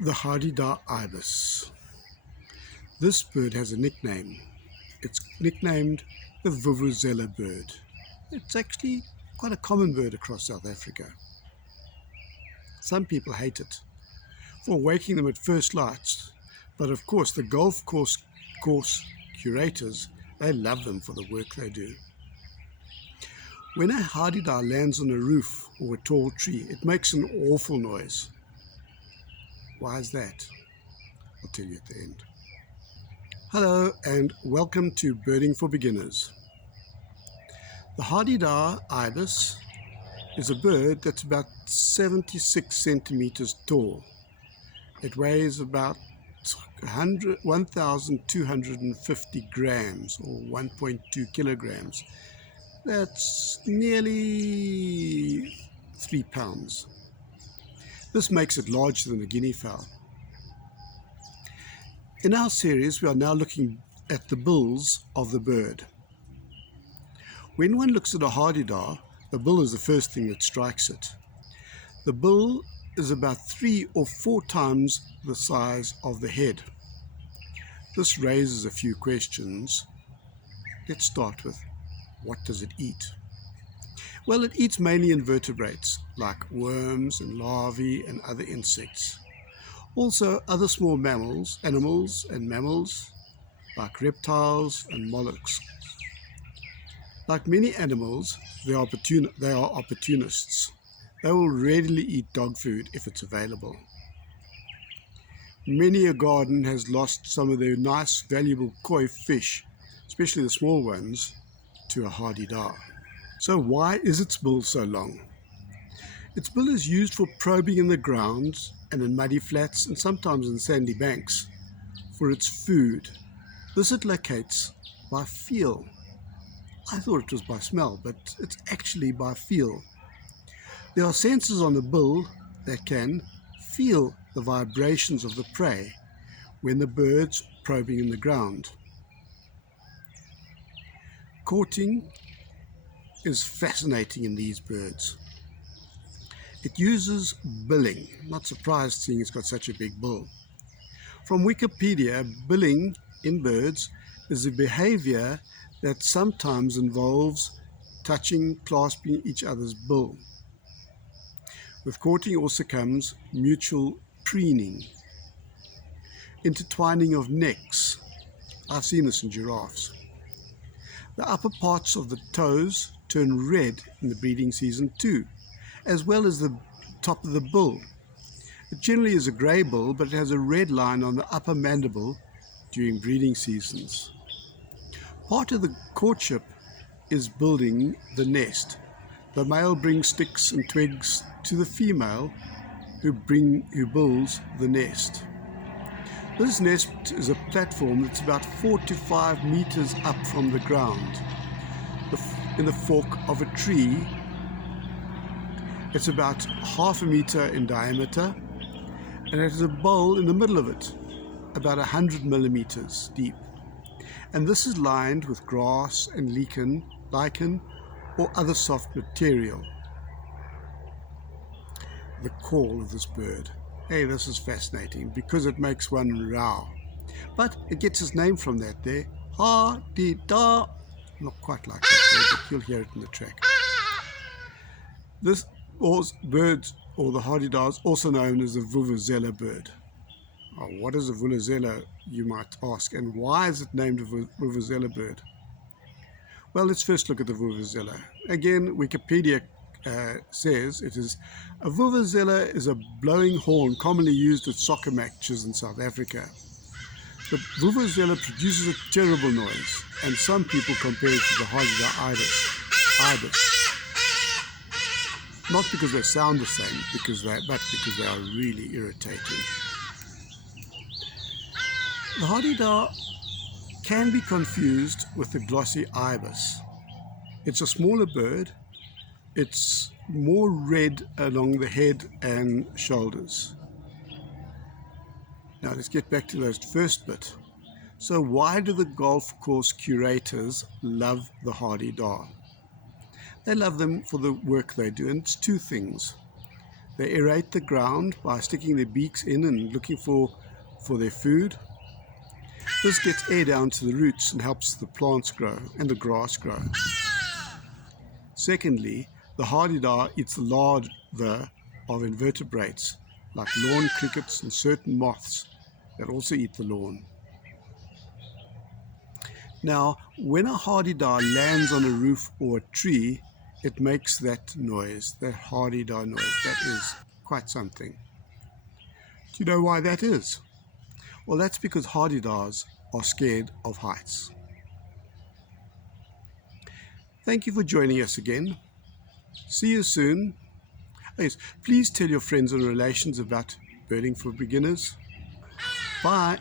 The Hadeda Ibis. This bird has a nickname. It's nicknamed the Vuvuzela bird. It's actually quite a common bird across South Africa. Some people hate it for waking them at first lights, but of course the golf course curators, they love them for the work they do. When a Hadeda lands on a roof or a tall tree, it makes an awful noise. Why is that? I'll tell you at the end. Hello and welcome to Birding for Beginners. The Hadeda Ibis is a bird that's about 76 centimeters tall. It weighs about 1,250 grams or 1.2 kilograms. That's nearly 3 pounds. This makes it larger than a guinea fowl. In our series, we are now looking at the bills of the bird. When one looks at a Hadeda, the bill is the first thing that strikes it. The bill is about 3 or 4 times the size of the head. This raises a few questions. Let's start with, what does it eat? Well, it eats mainly invertebrates like worms and larvae and other insects. Also other small animals and mammals like reptiles and mollusks. Like many animals, they are opportunists. They will readily eat dog food if it's available. Many a garden has lost some of their nice, valuable koi fish, especially the small ones, to a Hadeda. So why is its bill so long? Its bill is used for probing in the ground and in muddy flats and sometimes in sandy banks for its food. This it locates by feel. I thought it was by smell, but it's actually by feel. There are sensors on the bill that can feel the vibrations of the prey when the bird's probing in the ground. Courting is fascinating in these birds. It uses billing. Not surprised seeing it's got such a big bill. From Wikipedia, billing in birds is a behavior that sometimes involves touching, clasping each other's bill. With courting also comes mutual preening, intertwining of necks. I've seen this in giraffes. The upper parts of the toes turn red in the breeding season too, as well as the top of the bill. It generally is a grey bill, but it has a red line on the upper mandible during breeding seasons. Part of the courtship is building the nest. The male brings sticks and twigs to the female who builds the nest. This nest is a platform that's about 4 to 5 meters up from the ground. In the fork of a tree, it's about half a meter in diameter, and it has a bowl in the middle of it, about 100 millimeters deep. And this is lined with grass and lichen or other soft material. The call of this bird. Hey, this is fascinating because it makes one row. But it gets its name from that there. Hadeda. Not quite like that, but you'll hear it in the track. This bird, or the Hadeda, is also known as the Vuvuzela bird. Oh, what is a Vuvuzela, you might ask, and why is it named a Vuvuzela bird? Well, let's first look at the Vuvuzela. Again, Wikipedia says it is a Vuvuzela is a blowing horn commonly used at soccer matches in South Africa. The Vuvuzela produces a terrible noise, and some people compare it to the Hadeda Ibis. Not because they sound the same, but because they are really irritating. The Hadeda can be confused with the glossy ibis. It's a smaller bird. It's more red along the head and shoulders. Now let's get back to those first bit. So why do the golf course curators love the Hadeda? They love them for the work they do, and it's two things. They aerate the ground by sticking their beaks in and looking for their food. This gets air down to the roots and helps the plants grow and the grass grow. Secondly, the Hadeda eats the larvae of invertebrates like lawn crickets and certain moths that also eat the lawn. Now, when a Hadeda lands on a roof or a tree, it makes that noise, that Hadeda noise. That is quite something. Do you know why that is? Well, that's because Hadedas are scared of heights. Thank you for joining us again. See you soon. Yes, please tell your friends and relations about birding for beginners. Bye.